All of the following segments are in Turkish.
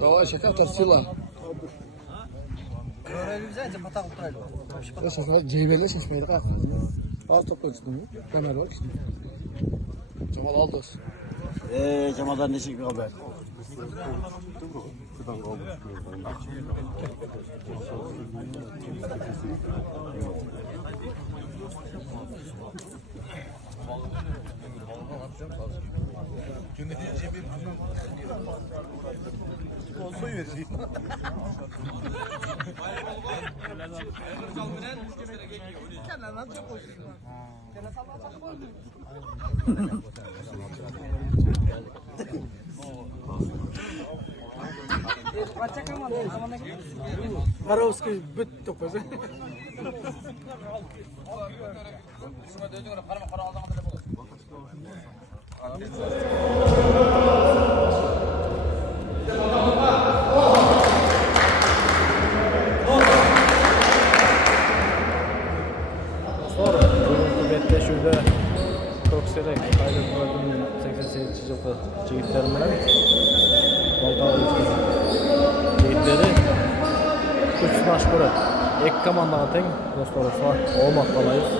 Давай, şeker tatsıyla. Şeker ceybeyle şişmeyi kalk. Al topla içtin. Kemer var işte. Cemal al dost. Cemal'dan ne çekiyor haber? Para उसके बिट तो पैसे Betleşuvda Ko'kserak Haydat Murodovning 88-yilgi yigitlari bilan Boltova yigitlari 3 mashg'ulot. Ikki komandaga teng do'stlar, omad tilaymiz.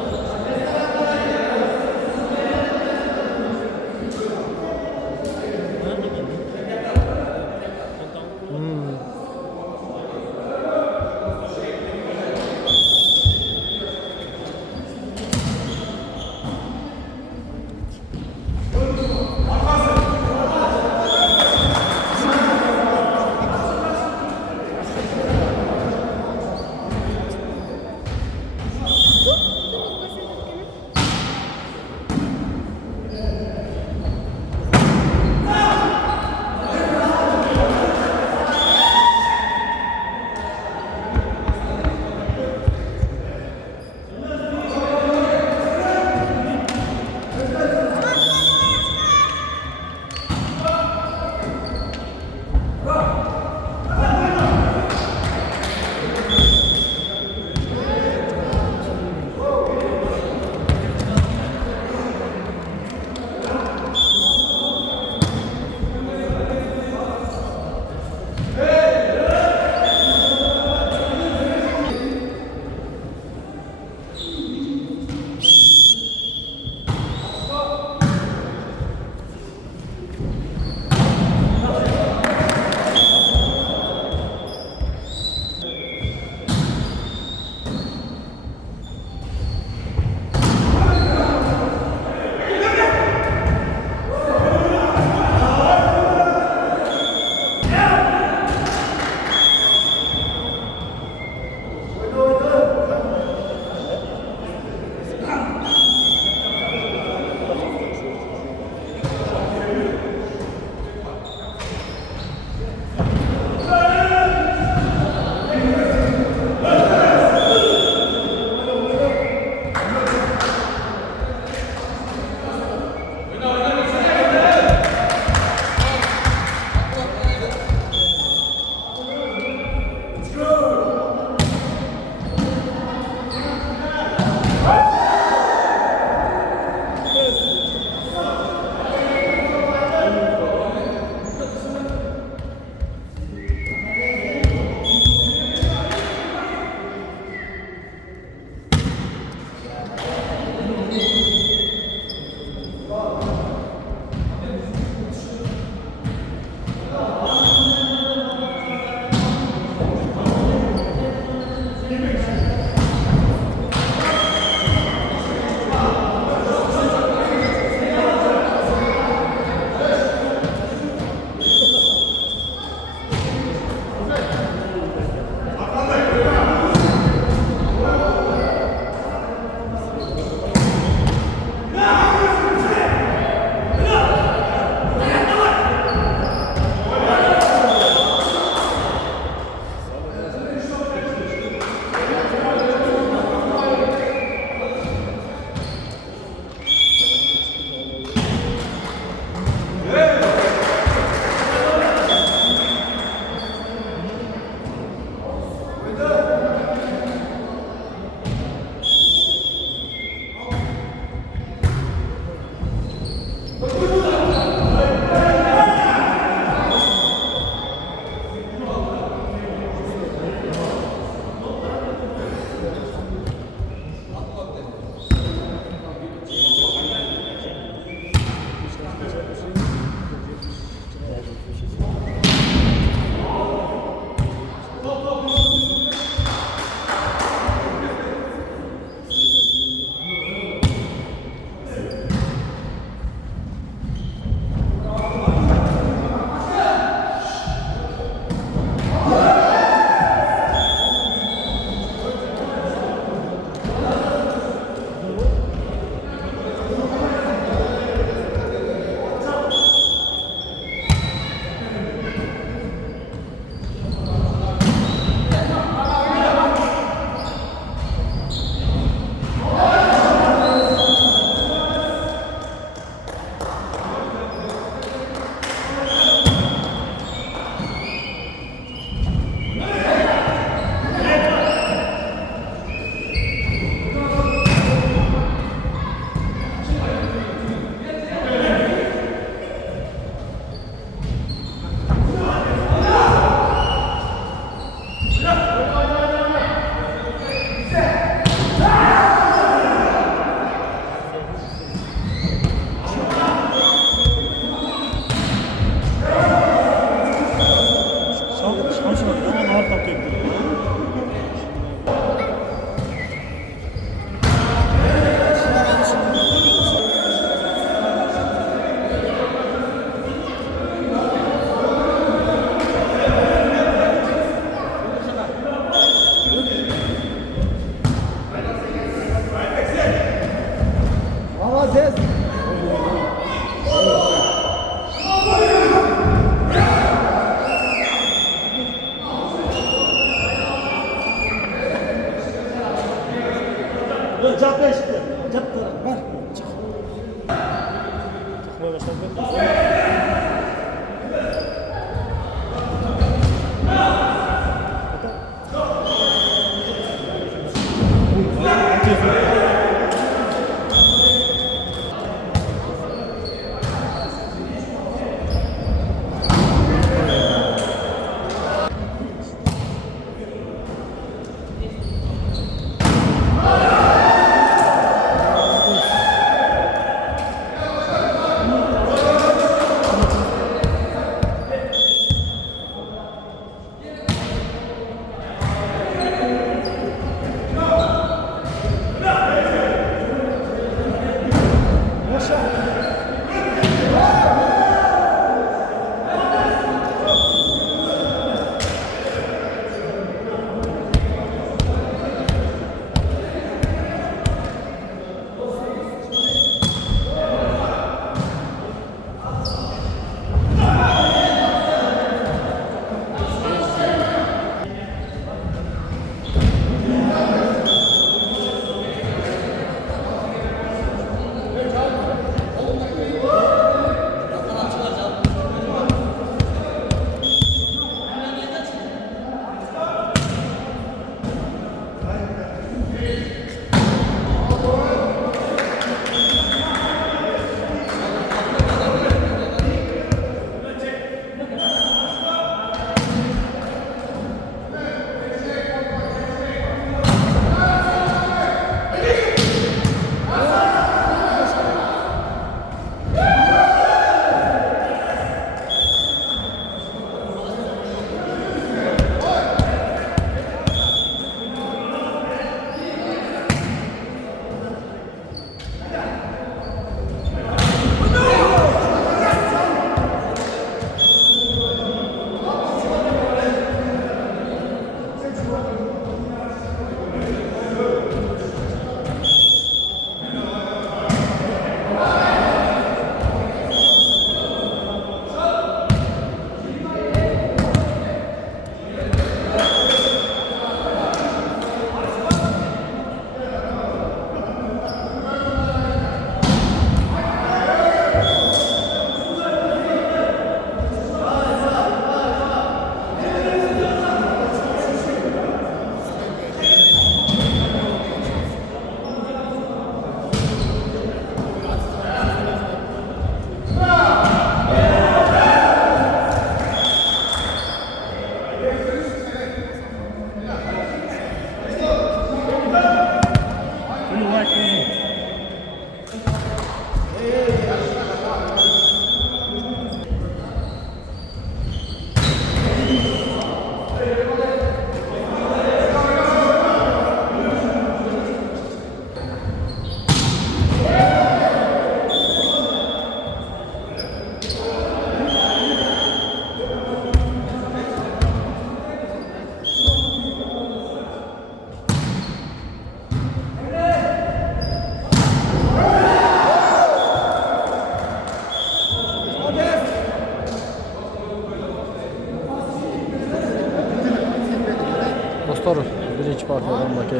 Dostlar, birinci partiyadan bakı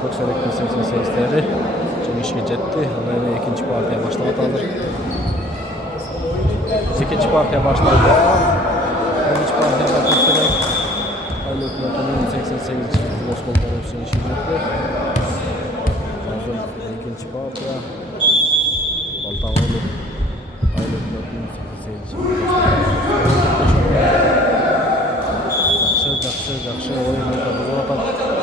Kökserek'in 88'leri jеңишке жетти. Андан кийин экинчи партия башталат азыр. Экинчи партия башталды. Birinci partiyada Kökserek Aile Hükümeti'nin 88. futbolcuları için işi yaptı. Hazır ikinci partiya Baltavoğlu Aile Hükümeti'nin 88. Жақсы ойын өтіп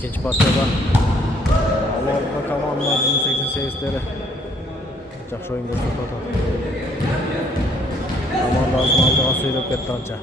İkinci partiyada Allah'ın kamanlar 88'leri Жақсы ойын көрсетіп командамыздың алдыға сүйреп кетті анша.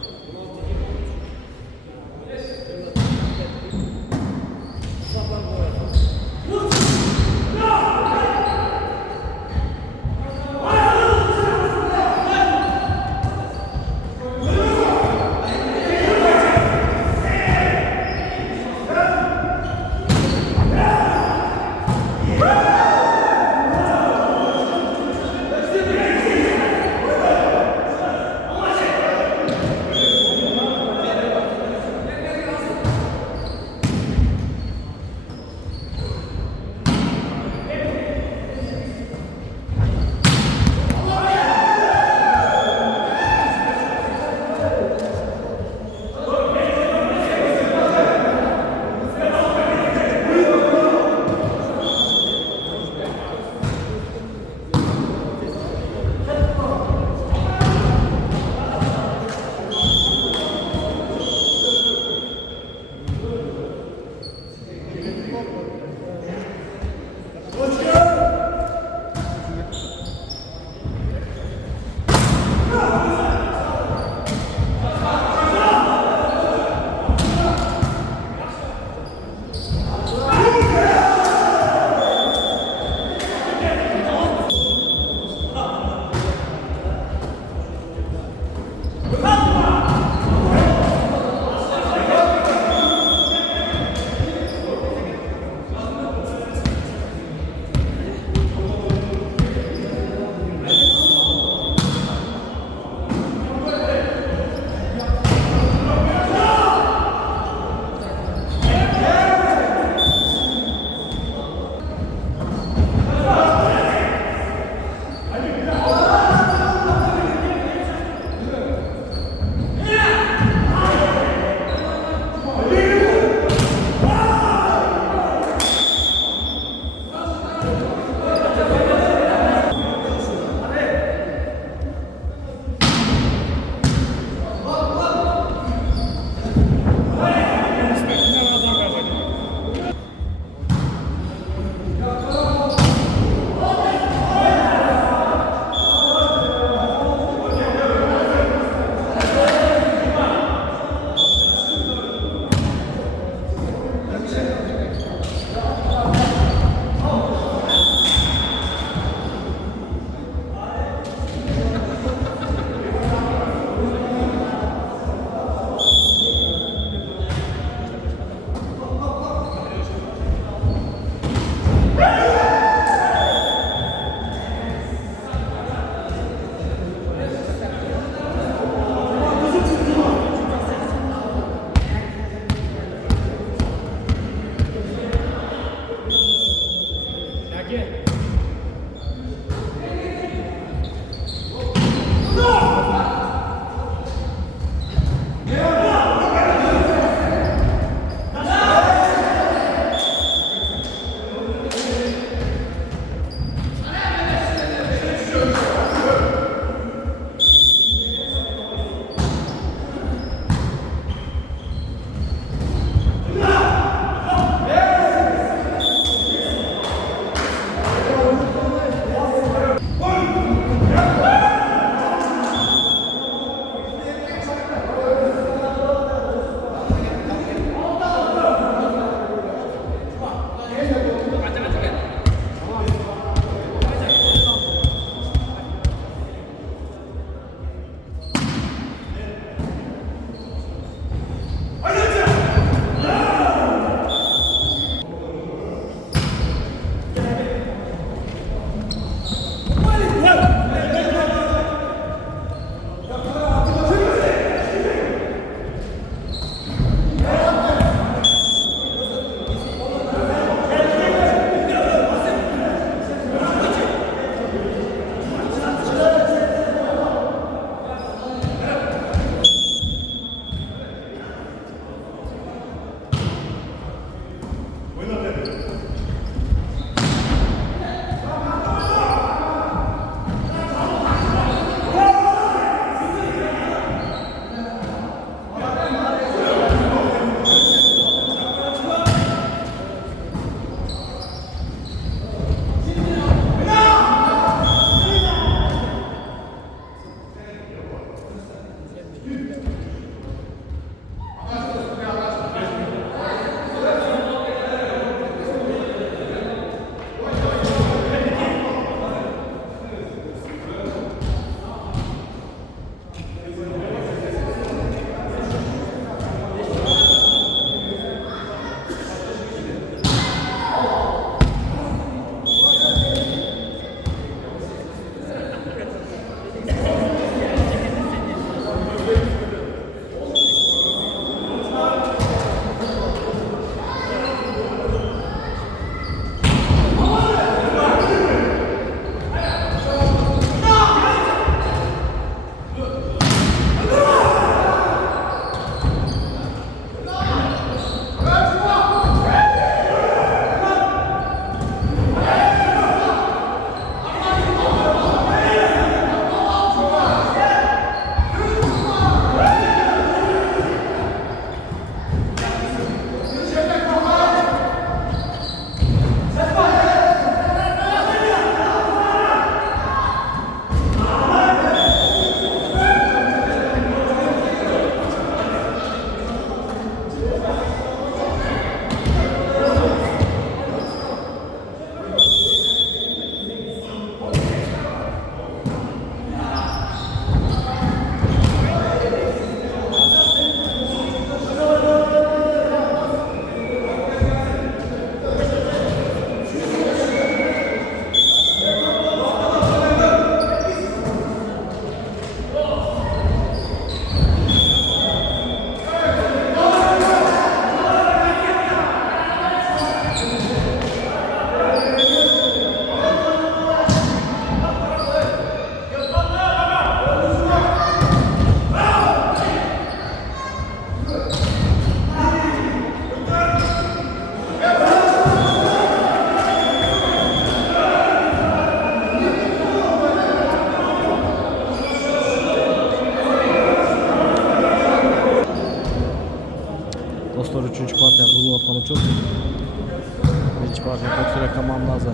birinci partiya Köksürek komandası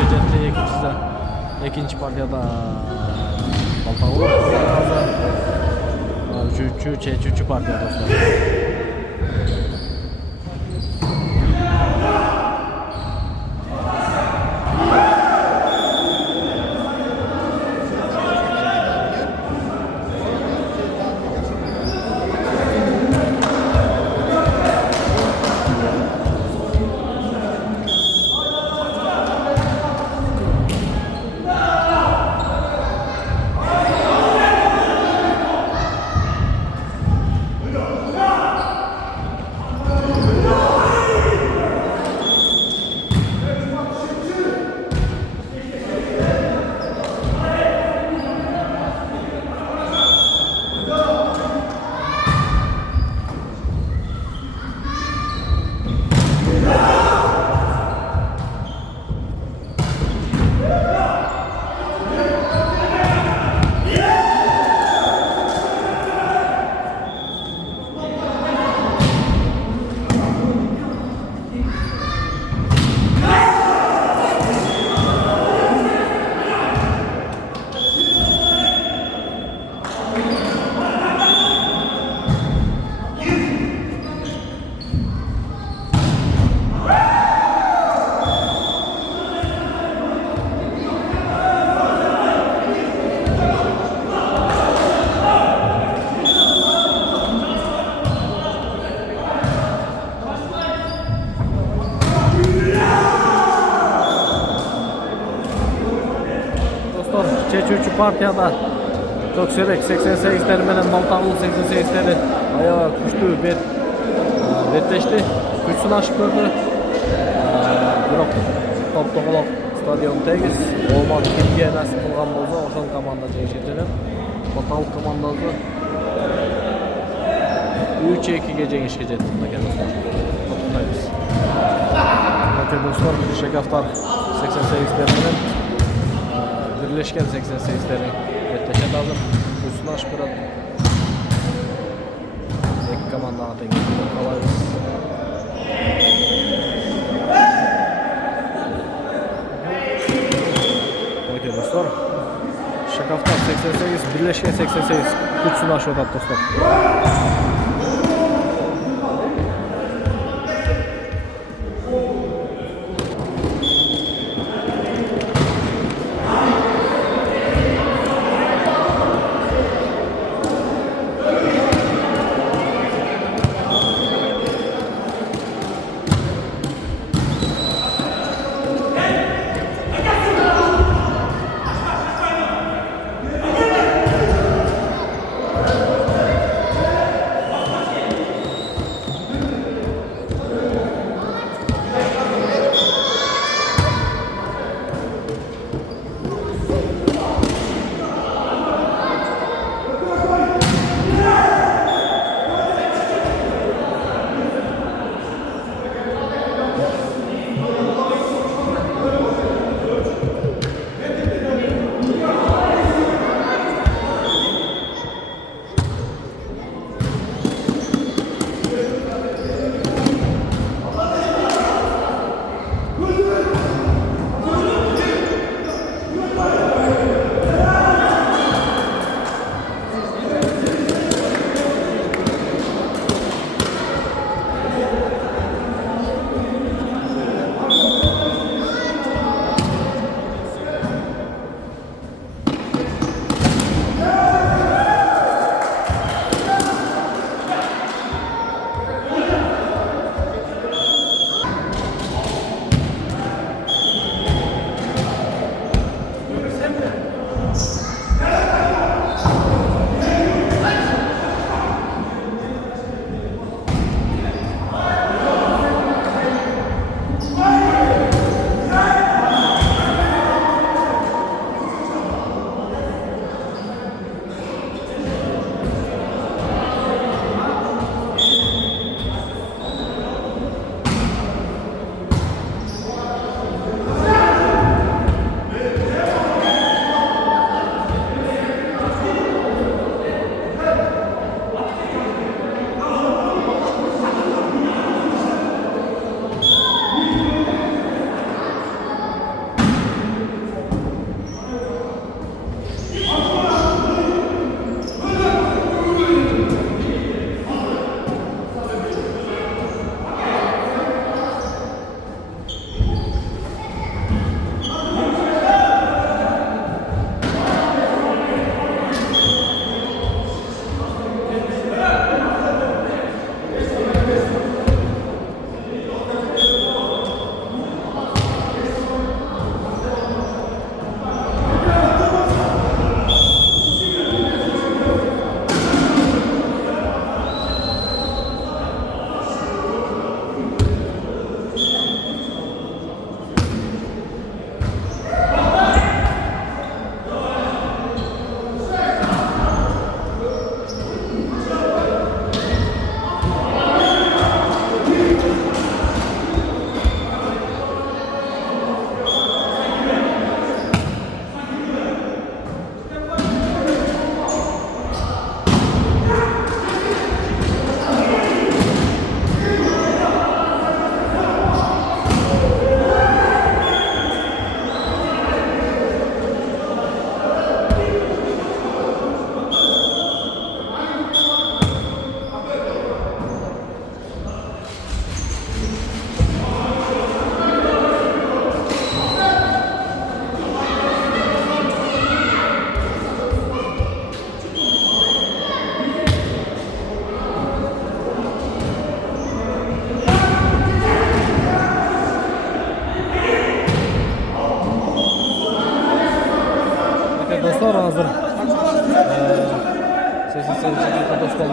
88 ikinci partiyada Baltağulu komandası üçüncü partiya dostlar. Üçüncü partiyada Köksürek 88'leri bilen Baltağulu 88'leri ayağa kuştu betleşti. Güçsün aşık gördü. Biroq top to'g'loq stadion tegiz. Olmadi kimga nasib qilgan bo'lsa o'sha komanda jengishadi. Baltağulu komandasi 3-2'ga jengishga jetdi ekan do'stlar. Qutlaymiz. Okey do'stlar, Shekaftar 88'leri bilen Birleşken 88'leri betleşe lazım. Üstüne aşk bırak. İki komandana tengi kalayız. Okey dostlar. Şakaftan 88, Birleşken 88. Üstüne aşk bırak dostlar.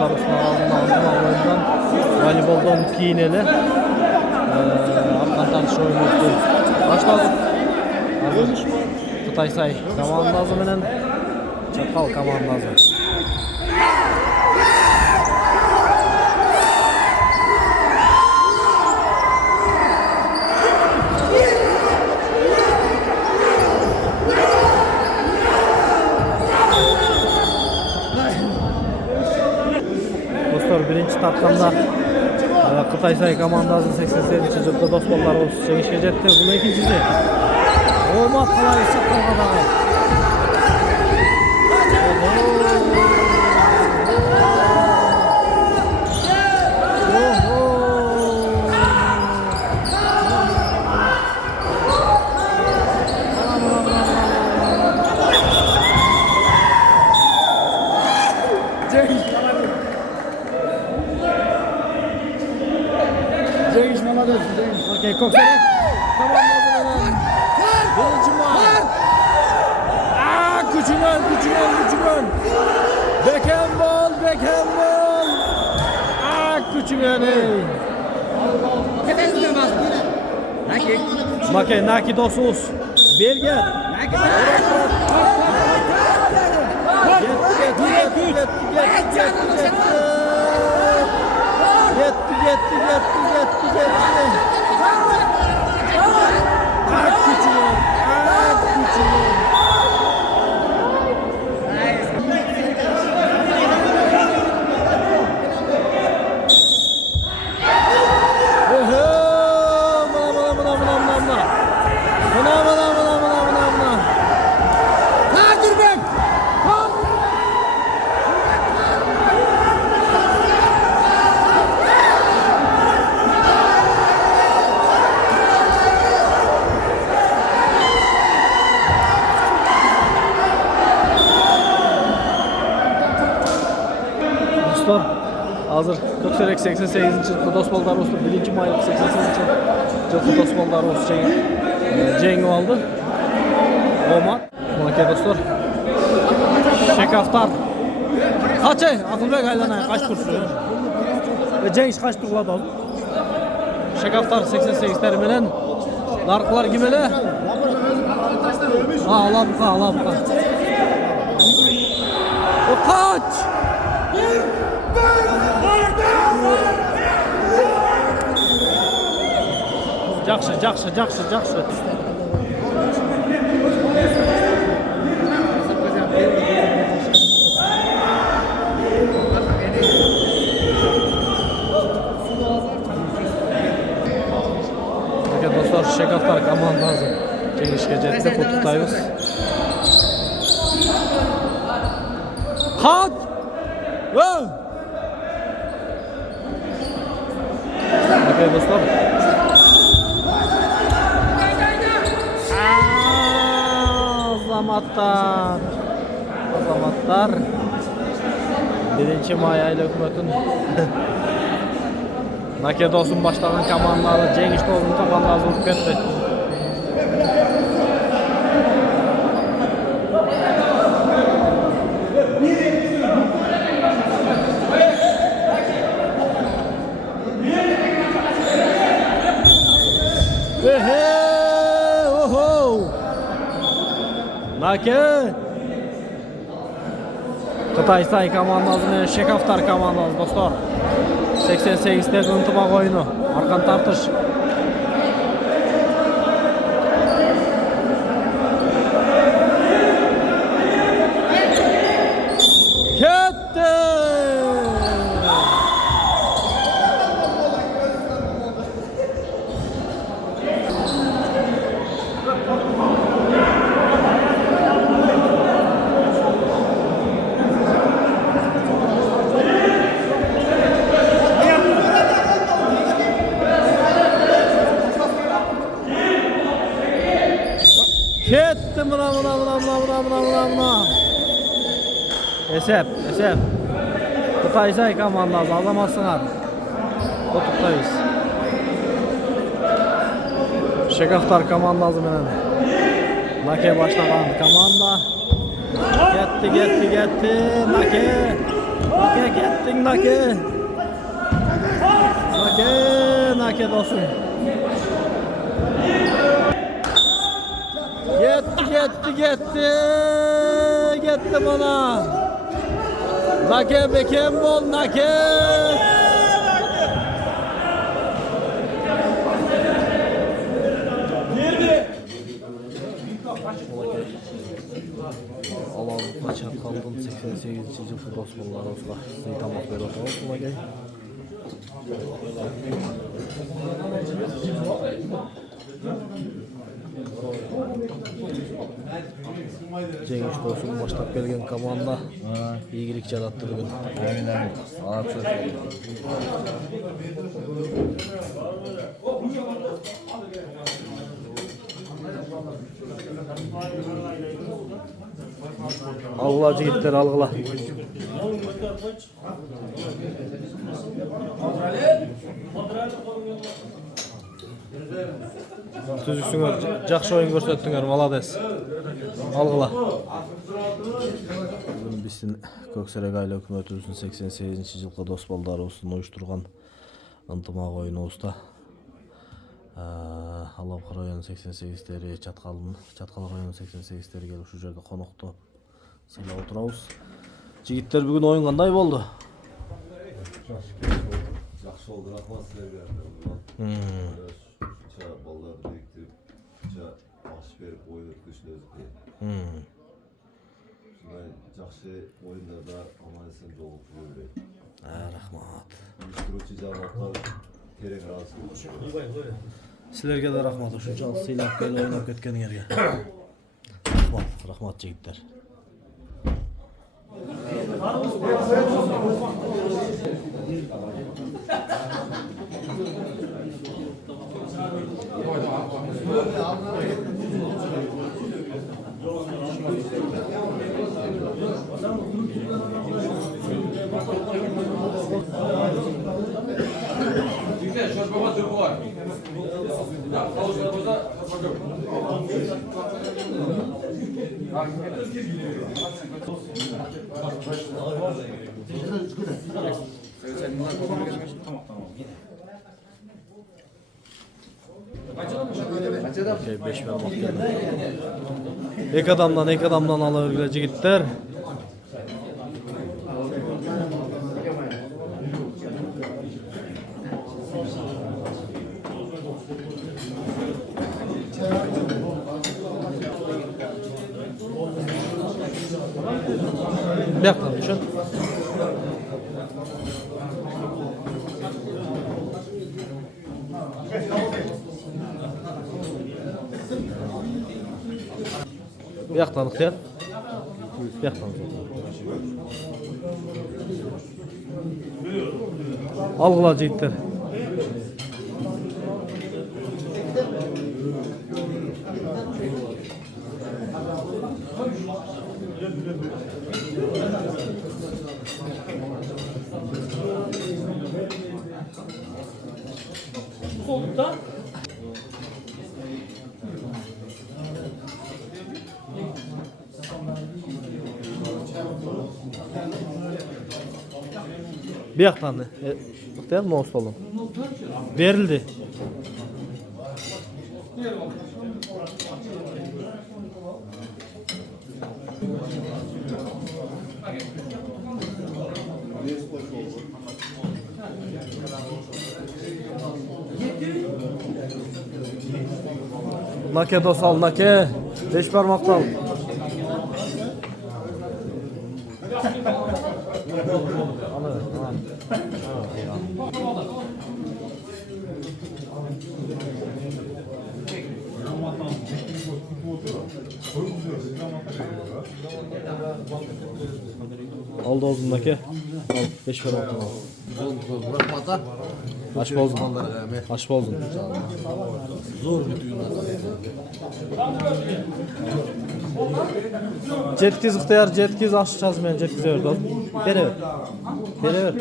futbollar üstüne ağzından oyundan voleyboldan kiyineli arkan tartış oyunu öttü. Başladık. Hazır Kutaysay komandası menen Çatkal komandası. Dostlar birinci startında Kutaysay komandası 88. yılda dostlar olsun çekişe jetti. Bunu ikincisi. Olmaz kolay saklanmadan. Cengiz bana dönsün. Okey, Koksere. Tamam, bazen. Birinci maç. Küçümen. Beckenball. Küçümen. Make, Naki dosus. Belge. Yetti. Küçümen. Dostlar hazır Kökserek 88. Futbol Darosu 1. maylık 88. Futbol Darosu cengi aldı. Oman. Okey dostlar. Şekaftar. Kaç Akılbek aylanaya kaç kursu? Ve Cengiz kaç turladı oldu? Şekaftar 88'ler menen narkılar gimele? Allah bu. O kaç? Жақсы. Dostlar, Şekaftar komandасы жеңишке жетти. Құттықтаймыз. Қат! Okey dostlar. Azamatlar 1. may aylı hükümetin Nake Dosun başlagan komandalı Cengiz Dosun komandası vurup ketdi. Nake Kutaysay komandasının Şekaftar komandası dostlar. 88'de ıntımak oyunu. Arkan tartış. Ketdi. Ketdi buna. Esep. Kutaysay komandası alamazsınlar. Tutuktayız. Şekaftar komandası menen Nake başlagan komanda. Getdi. Nake. Nake kettin Nake. Nake dostum. Gitti bana. Nake bekem bol Nake. Alan kaçak kaldım 88. yıl futbol sporları olsa size tamak böyle olsun Nake. Cengiz dostum başlap gelgen komanda iyilik yarattı bugün. Aynen. Ağaçlı. Algılacı gittiler algıla. Tüzüksüңөр, жақсы oyun көрсөттүңөр, молодец. Алгыла. Бүгүн биздин Көксерек айыл өкмөтүбүздүн 88-жылкы дос балдарыбыздын уюштурган ынтымак оюнубузда Алапкы районунун 88-тери, Чаткал районунун 88-тери келип ушул жерде коноктоп сыйлап отурабыз. Жигиттер бүгүн оюн кандай болду? Жақсы болды, рахмат сіздерге. Балаларды бекітіп, аш беріп, ойын өткізілерді. Сондай жақсы ойындарда аман-есен жолығып жүрді. Рахмат. Uyuşturucu cevaplar керек разы. Силерге да рахмат, ушунчалык сыйлап келип ойноп кеткениңерге. Рахмат жигиттер. Beş vermek Ek adamdan alabilece gittiler. Bir yaktan düşün. Bir yaktan ihtiyar. Bir yaktan. Algılacı itler. Koltukta. Bir yaktan da. Değil mi olsun? Verildi. Nake dosal nake. 5 parmaktan. Aldı ağzındaki. Al 5 parmaktan al. Aç bozun. Aç bozun. Zor bir düğün. Jetkiz ihtiyar, jetkiz aşacağız ben jetkiz ver dol. Bere ver. Bere ver.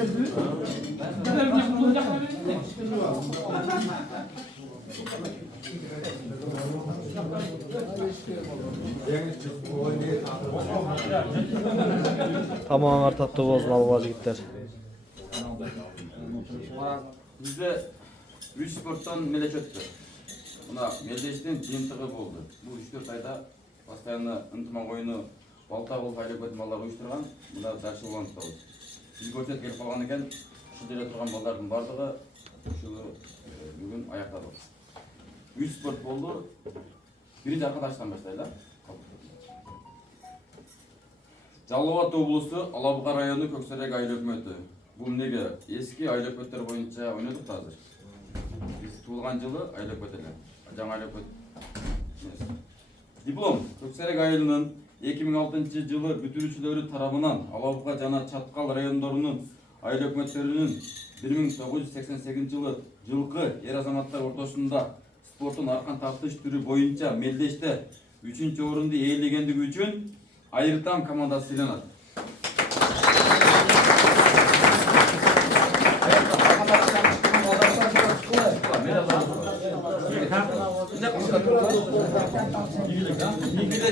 Tamam artattı bozmalı jigitler. Bizde 3 sporttan melek öttü. Buna meldeşten жиынтыгы болды. Bu 3-4 ayda постоянно ынтымақ ойыны балта болып айлап өтмалар ұйыштырған. Бұда дәршіл болған тұтауыз. Біз көрсет келіп қалған екен, шүлдере тұрған балдардың бардығы жылы бүгін аяқтады. 3 спорт болды. Birinci arkadaştan başlayalım. Жалал-Абад облысы, Алабұға районы Көксерек айлы өкіметі. Бұл неге? Eski айлы өкіметтер бойынша ойнадық қазір. Biz туылған жылы айлы өкіметі. Жаңа айлы өкіметі. Диплом. Көксерек айылының 2006 жылы бүтірушілері тарабынан Алабұға жана Чаткал райондарының айлы өкіметтерінің 1988 жылы жылқы ер азаматтар ортасында спорттың арқан тартыш түрі бойынша мелдеште 3-ші орынды иелегендігі үшін Айыртам командасы сыйланады.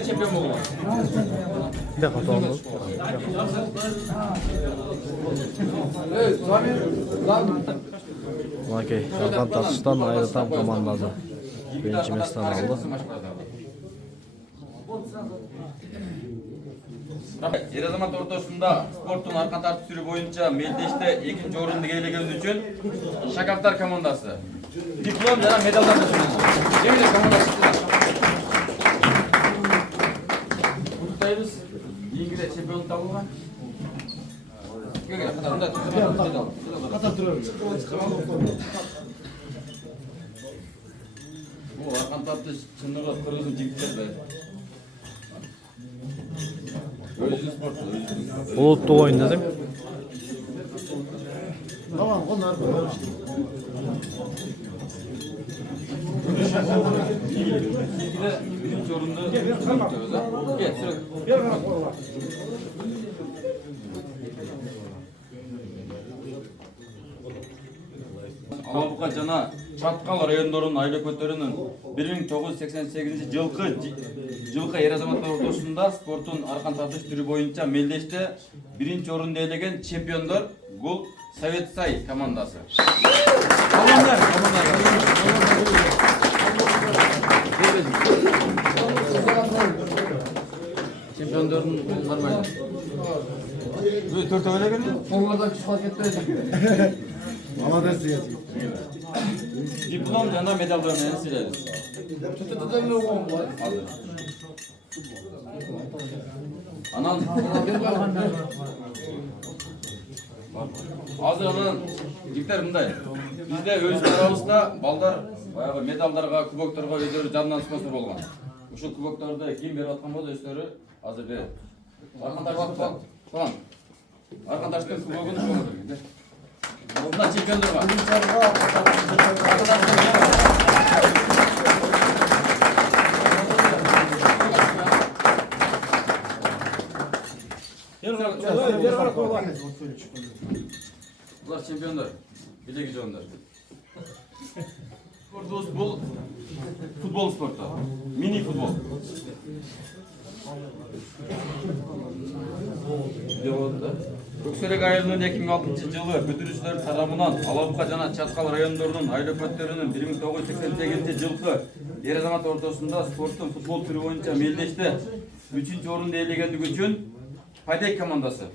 Чемпион болды. Bir hata oldu. Okey. Arkan tartıştan Ayırtam komandası birinci mesleğini aldı. Ер азамат ортасында спорттың арқан тартып түрі бойынша мелдеште 2-ші орынды иелегені үшін Шакафтар командасы диплом жана медалдар жеңілдік командасы құттықтаймыз. Еңгіде чемпиондық табылған. Бұл арқан тартыш шындығы Қырғыздың жігіттері. Bulutlu oyun dedim. Tamam onlar böyle işte. İlgide 3. orunda Gel sürekli. Алабұға жана Чаткал райондорунун айлы көтөрүнүн 1988 жылкы ер азаматтар ортосунда спорттун аркан тартыш түрү боюнча мелдеште 1-ші орунду ээлеген чемпиондор бул Совет Сай командасы. Чемпиондордун нормально. Төртөө элеген Onlardan çıkmak etmez. Молодец я. Диплом жана медалдар менен сыйлайбыз. Tututudan ne oldu? Анан азыр анан жигиттер мындай. Бизде өз арабызда балдар баягы медалдарга, кубокторго өздөрү жанынан спонсор болгон. Ушул кубокторду ким берип аткан болсо өздөрү азыр берет. Аркан таштын кубогун ошол. Мына чемпиондорго. Bunlar çempiyonlar. Bilek onlar. Sportumuz bu futbol sportu. Mini futbol. Көксерек айылынын 2006 жылы бүтүрүүчүлөр тарабынан Алабуга жана Чаткал райондорунун айлы көттөрүнүн 1988 жылкы ер азамат ортосунда спорттун футбол түрү боюнча мелдеште 3-ші орунду ээлегендиги үчүн Падек командасы.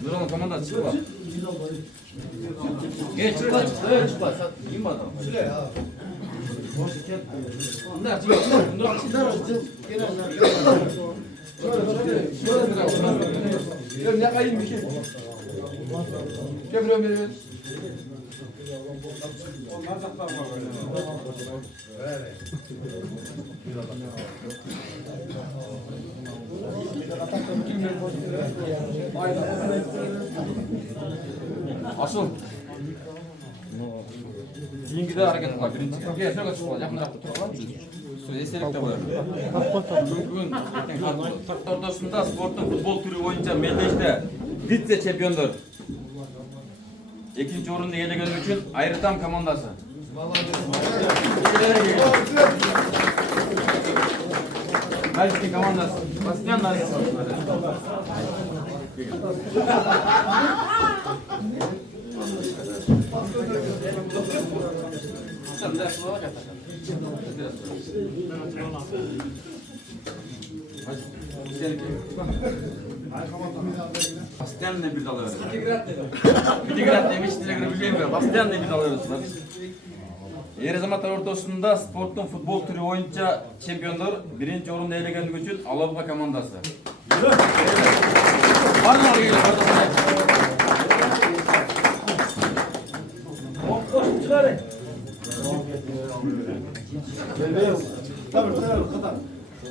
Нұралы команда çıkma. Geç çıkma. Kim var? Bunlar çıkma. Bunlar çıkma. Ne kayın bir şey. Kemre mi? Asıl. Yengide hareket kılar birinci. Gel şöyle çıkma. Yakınlara tut. eselik de var. Bugün ortasında sportun futbol türü boyunca Meldeş'te vitse çempiyonlar. İkinci orunda eğilgen üçün Ayrıtam komandası. Belki komandası. Bastianlar. Sen de şuna bak. Bastian ne bir alıyoruz? Bitigrat demiş, dilegrini bilmiyorum. Bastian ne bir alıyoruz? Yerezamatlar ortasında sportun futbol türü boyunca şampiyonlar birinci orunda eğlengenlik üçün Alabuka komandası. Var mı oraya geliyor?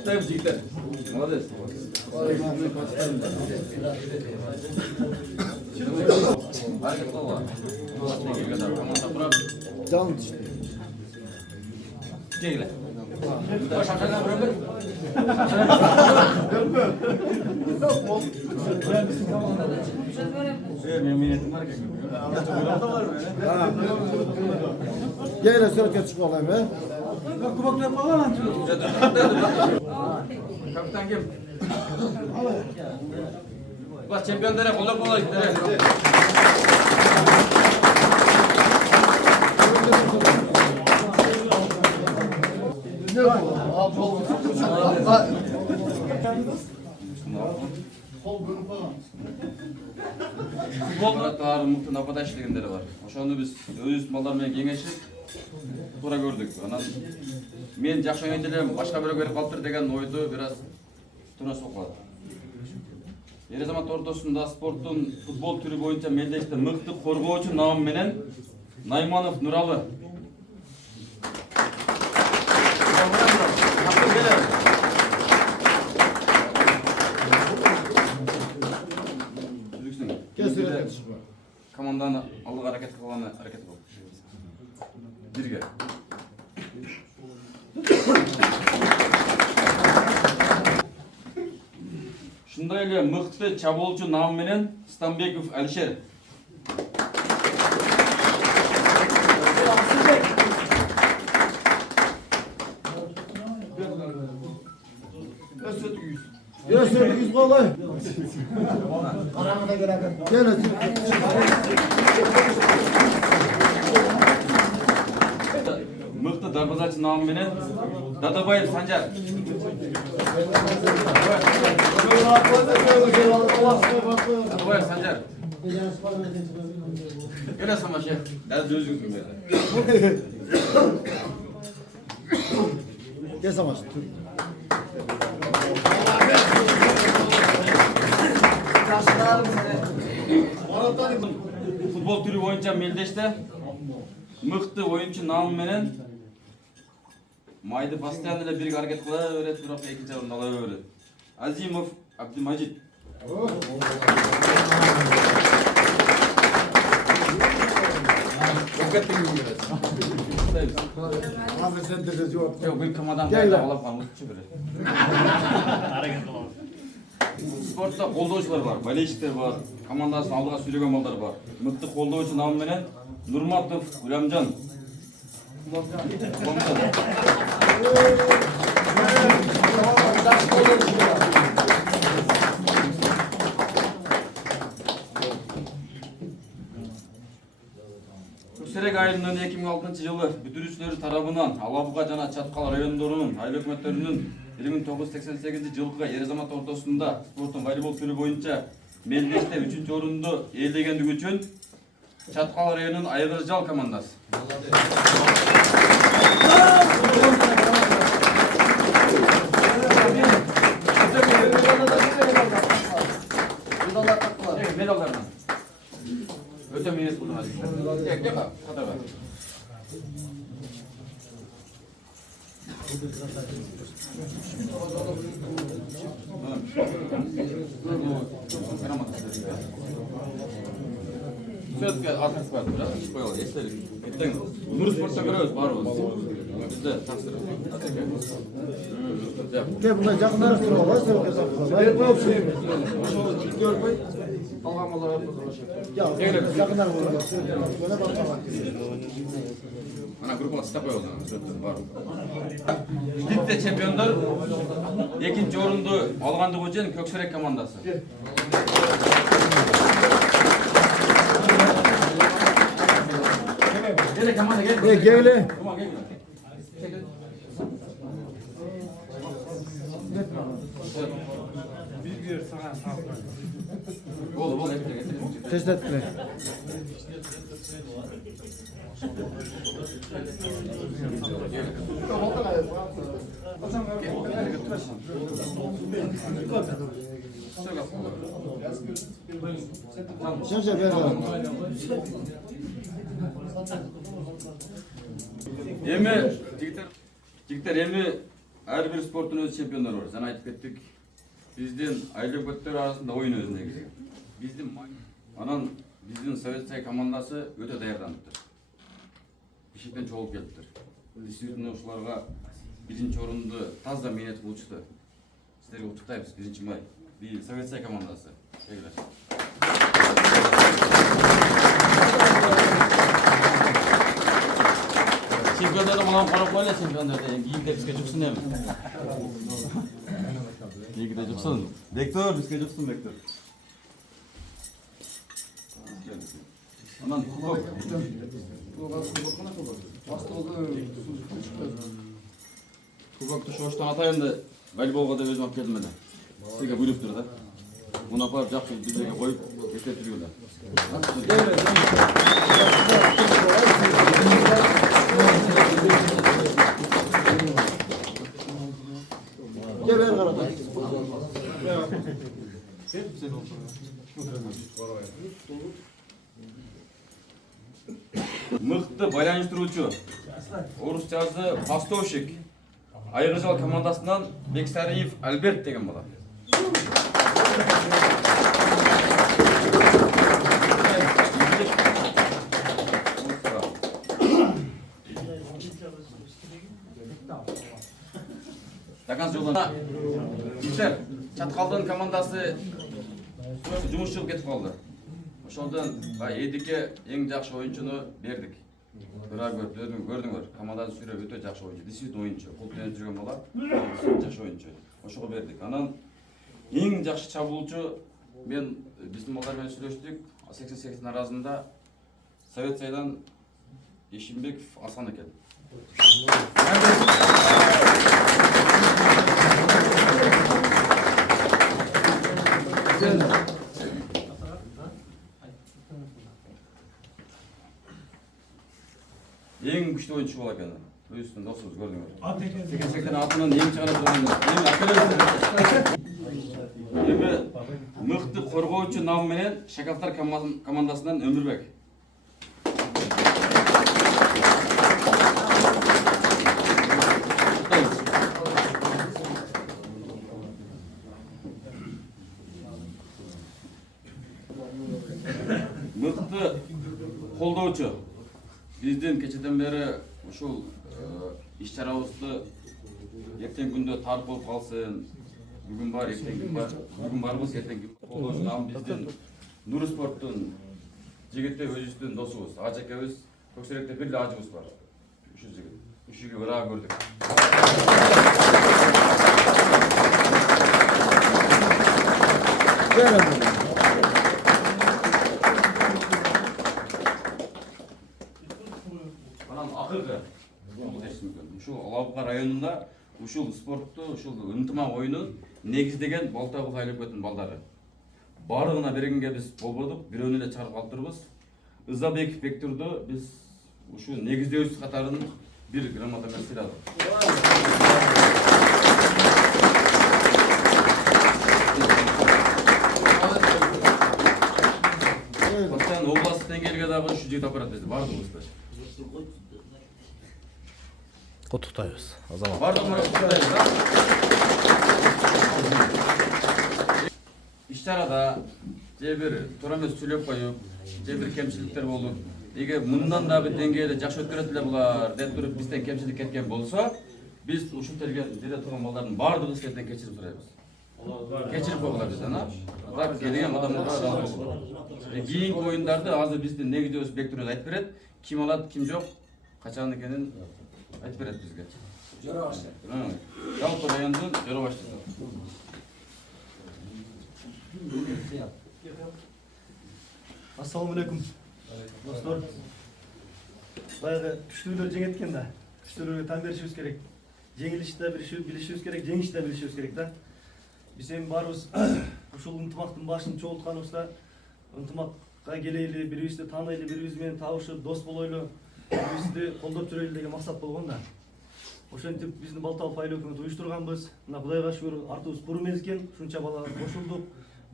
Tabii cidden. Молодец. Hareket olma. Komanda bırak. Canım düştü. Gel. Şaşadan bırak. Memnuniyetim var ki. Gel sürüp çık olayım be. Kapitan kim? Bak şampiyonlara kolay gider. Futbol mutlu napadaş degenleri var. Oşandı biz öz mallarмен kеңешip тура көрдүк. Анан мен жакшы ойнойт элем, башка бирөө берип калыптыр деген ойду бир аз тура сокулат. Ерезамат ортосунда спорттун футбол түрү боюнча Мелдеште мыкты коргоочу намы менен Найманов Нуралы. Команданы алдыга аракет кылганы аракет болду. Бирге. Шундай эле мыкты чабуулчу намы менен Станбеков Алишер. Göster yüz kolay. Gel Мыкты дарбазачы намы менен Дадабаев Санжар. Дадабаев Санжар. Gel asama şey. Ders özgürsün böyle. Gel savaş. Futbol türü boyunca Meldeş'te mıktı oyuncu namı menen Maydı Bastian ile bir hareket kılaveret, bırak ikinci orunda alaveret. Azimov Abdülmacit. Abi sen de cevap. Yok, bir kamadan da alap kalmış böyle. Sportta қолдоочулар бар, болельщиктер бар, командасын алдыга сүйлөгөн балдар бар. Мыкты колдоочу намы менен Нурматов Гүлямжан. Көксерек айылынын 2006-жылы бүтүрүүчүлөрү тарабынан Алабуга жана Чаткал райондорунун айыл өкмөттөрүнүн 1988 Ерезамат ортосунда спорттун волейбол түрү боюнча Мелдеште 3-орунду ээлегендиги үчүн Чаткал районунун Айгыржал командасы. Medallardan. Öte minnet buldum hadi. Gel kadar var. Sötke artık var. Biraz koyalım. Estelik. Etten Nur Sport'ta görüyoruz barımız. Bizde taksir. Gel bundan yakınlar tutma var. Sen yakınlar var. Böyle bakalım. Ana grupuna step koyalım. Sötke var. Ligde çempionlar ikinci orundu algandık için Kökserek komandası. Gel komanda gel. Gel. Tamam gel. Oğlum hep getir. Test etme. Sen ver bana. Emi jigitler emi her bir sportun öz çempionları var. Sen aytıp kettik. Bizden aylak ötler arasında oyun öz negisi. Bizden Sovet komandası öte dayandıktır. Bişikten çoğulup geliptir. Действительно uşularga birinci orundu tazda menet buluştu. Sizlerge utuktayız birinci may. Bir Sovet komandası. Sevgiler. Çempionlarda olan para koyla çempionlarda giyimde bizge çıksın değil mi? Giyimde çıksın. Vektör bizge çıksın vektör. Aman kubak. Kubakta şu hoştan atayım da voleybolga da özüm keldim edi. Sizge buyurup durdu. Bunu apar jakşı birbirine koyup getirtiriyorlar. Gel ver kardeş. Mıқты байланыштыруучу орусчасы Пастовщик Айгыжал командасынан Бексариев Альберт деген болот. Такан жолунда Итер Чаткалдын командасы жумуш чыгып кетип калды. Ошондон Эдикке эң жакшы оюнчуну бердик. Көрдүңөр, команданы сүйрөп өтө жакшы оюнчу, действительно оюнчу. Кул тенеп жүргөн бала, жакшы оюнчу. Ошого бердик. Анан эң жакшы чабуулчу мен биздин балдар менен сүйлөштүк. 88 арасында Совет Сайдан Ишимбеков Асан экен. Ең күчтүү оюнчу болот экен. Өзүнүн досубуз көрдүңөр. Секен атынан эң чыгарып турган. Эми мыкты коргоочу намы менен Шакафтар командасынан Өмүрбек. Мыкты колдоочу. Биздин кечеден бери ушул иш-чарабызды эртең күндө тарып болуп калсын. Бүгүн бар, эртең күн бар. Бүгүн барбыз, эртең күн колдоочу нам биздин Нур Спорттун жигити өзүбүздүн досубуз. Ажекебиз Көксөрөктө бир эле ажыбыз бар. Ушул жигит. Ушуга ыраа көрдүк. Ушул Алабуга районунда ушул спортту, ушул ынтымак оюнун негиздеген Балтабыз айлыкөтүн балдары. Баарыгына бергенге биз болбодук, бирөөнү эле чыгарып калтырбыз. Ызабеков Бектурду биз ушул негиздөөбүз катарын бир грамота менен сыйладык. Постоянно областтык деңгээлге дагы ушу жигит апарат бизди баардыгыбызды. Куттуктайбыз. Азамат. Баардыгыбыз куттуктайбыз. Иш-чарада же бир туура эмес сүйлөп коюп, же бир кемчиликтер болуп, эге мындан дагы деңгээлде жакшы өткөрөт эле булар деп туруп бизден кемчилик кеткен болсо, биз ушул жерде турган балдардын баардыгын силерден кечирип сурайбыз. Кечирип койгула бизден, так келген адамдарга ыраазы болгула. Кийинки оюндарды азыр биздин негизибиз Бектурөз айтып берет. Ким алат, ким жок, качан экенин айтып берет бизге. Жора баштайт. Жалпы райондун жора баштайт. Ассаламу алейкум. Достор. Баягы күчтүүлөр жеңеткен да. Күчтүүлөргө тан беришибиз керек. Жеңилишти билишибиз керек, жеңишти билишибиз керек да. Биз эми баарыбыз ушул ынтымактын башын чогултканыбызда ынтымакка келели, бирибизди тааныйлы, бирибиз менен табышып, дос болойлу, бирибизди колдоп жүрөлү деген максат болгон да. Ошентип биздин Балтал айыл өкмөтү уюштурганбыз. Мына Кудайга шүгүр артыбыз куру эмес экен, ушунча бала кошулдук,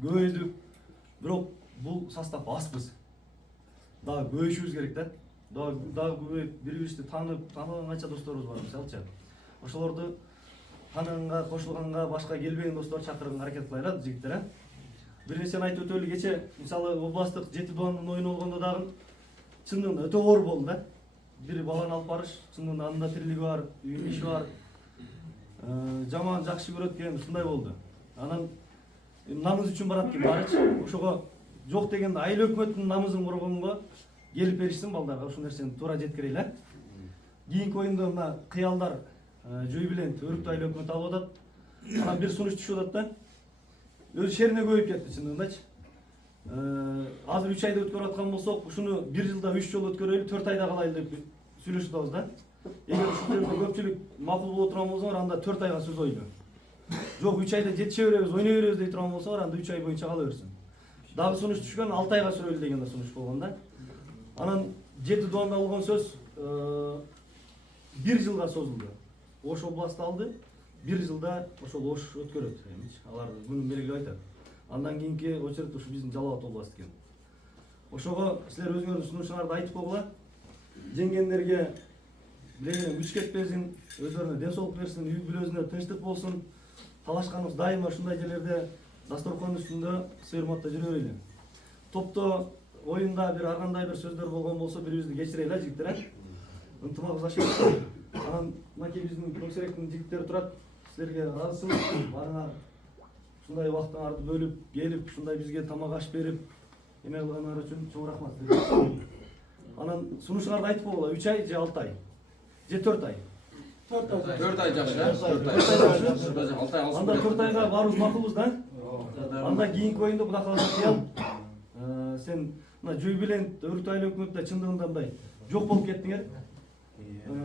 көбөйдүк. Бирок бул состав азбыз. Дагы көбөйүшүбүз керек да. Дагы көбөйүп, бири-бирибизди тааныбаган канча досторубуз бар мисалчы. Ошолорду танганга, кошулганга, башка келбеген достор чакырганга аракет кылайлы жигиттер, Бир нерсени айтып өтөлү. Кече мисалы областтык 7 дуандын оюну болгондо дагы чындыгында өтө оор болду да. Бир баланы алып барыш, чындыгында анында тирилиги бар, үйүнүн иши бар. Жаман жакшы көрөт экен, ушундай болду. Анан намыз үчүн барат экен барычы. Ошого жок дегенде айыл өкмөтүнүн намызын коргонго келип беришсин балдарга, ушул нерсени туура жеткирели. Кийинки оюнда мына кыялдар Жүйбилент Өрүктү айыл өкмөтү алып атат. Анан бир сунуш түшүп атат да. Өз шерине көбөйүп кетти чындыгындачы. Азыр 3 айда өткөрүп аткан болсок, ушуну 1 жылда 3 жолу өткөрөлү, 4 айда калайлы деп сүйлөшүп атабыз да. Эгер ушул жерде көпчүлүк макул боло турган болсоңор, анда 4 айга сөз ойло. Жок 3 айда жетише беребиз, ойной беребиз дей турган болсоңор, анда 3 ай боюнча кала берсин. Дагы сунуш түшкөн 6 айга сүрөлү деген да сунуш болгон да. Анан 7 дуанда болгон сөз 1 жылга созулду. Ош областы алды. 1 жылда ошол Ош өткөрөт. Алар күнүн белгилеп айтат. Андан кийинки очередь ушу биздин Жалал Абад областы экен. Ошого силер өзүңөрдүн сунушуңарды айтып койгула. Жеңгендерге билегине күч кетпесин, өздөрүнө ден соолук берсин, үй бүлөсүнө тынчтык болсун. Талашканыбыз дайыма ушундай жерлерде дасторкон үстүндө сыйырматта жүрө берели. Топто оюнда бир ар кандай бир сөздөр болгон болсо бирибизди кечирели жигиттер. Ынтымагыбыз ашып. Анан мынакей биздин Көксеректин жигиттери турат. Силерге ыраазысыбыз. Барыңар ушундай убактыңарды бөлүп, келип, ушундай бизге тамак аш берип, эме кылганыңар үчүн чоң рахмат. Анан сунушуңарды айтып койгула, 3 ай же 6 ай? Же 4 ай? 4 ай жакшы, 4 ай. 6 ай алыс. Анда 4 айга баарыбыз макулбуз да? Анда кийинки оюнда Кудай кааласа кыял. Сен мына Жүйбилент Өрүктү айыл өкмөтүндө чындыгында мындай жок болуп кеттиңер.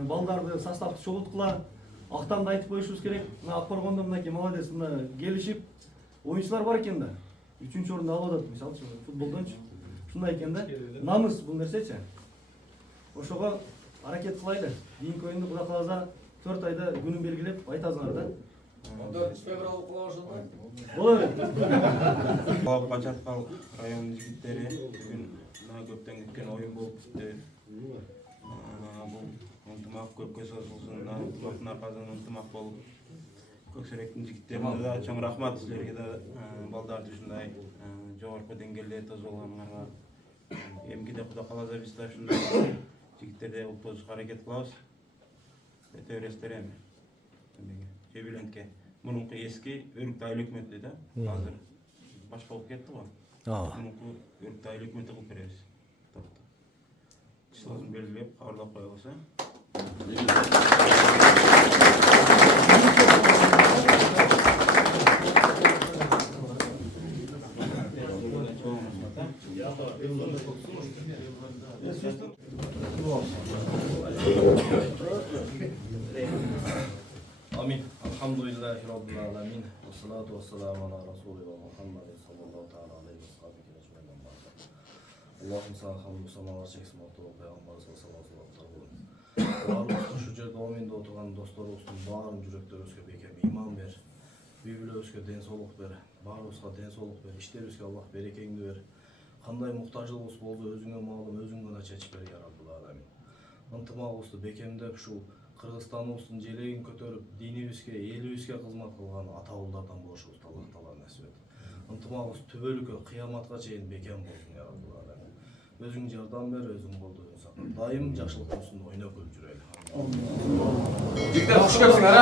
Балдарды составты чогулткула, актамды айтып коюшубуз керек. Мына Акбаргондо мынакей молодец, мына келишип оюнчулар бар экен да. 3-чү орунду алып атат, мисалчы футболдончу. Ушундай экен да. Намыс бул нерсечи. Ошого аракет кылайлы. Кийинки оюнду Кудай кааласа 4 айда күнүн белгилеп айтасыңар да. Онда февраль окула ошондой. Боло берет. Бачаткал районунун жигиттери бүгүн мына көптөн күткөн оюн болуп кетти. Бул ынтымак көпкө созулсун, ынтымактын аркасынан ынтымак болуп. Көксеректин жигиттерине да чоң рахмат, силерге да балдарды ушундай жогорку деңгээлде тозголганыңарга. Эмкиде Кудай кааласа биз да ушундай жигиттерди ултубузга аракет кылабыз. Өтө бересиздер эми. Жүйбилентке мурунку эски Өрүктү айыл өкмөтү да, азыр башка болуп кетти го. Мурунку Өрүктү айыл өкмөтү кылып беребиз. Числосын белгилеп, кабарлап коебуз. Amin. Elhamdülillahi Rabbil alamin. Vessalatu vesselamu ala Resulina Muhammedin sallallahu ta'ala aleyhi ve sellem. Allah'ım sana hamdü sanalar çeksin ortalığı Peygamberimiz sallallahu aleyhi ve sellem. Barbus şu жерде ominde oturgan dostlarımızın bağırın yüreklerimize bekem iman ver. Büyülüğümüzge den soluk ver. Barbus'a den soluk ver. İşlerimizge Allah berekengdi ver. Kanday muhtaçlığımız boldu özüne malum özüngön çeçip ver ya Rabbil alamin. Ынтымагыбызды бекемдеп ушул Кыргызстаныбыздын желегин көтөрүп, динибизге, элибизге кызмат кылган ата-уулдардан болушубузду Аллах таала насип этсин. ынтымагыбыз түбөлүккө кыяматка чейин бекем болсун ya Rabbul Alamin. Өзүң жардам бер, өзүң колдоюн сакла. Дайым жакшылыктын үстүндө ойноп күлүп жүрөлү. Жигиттер, хуш келипсиңер.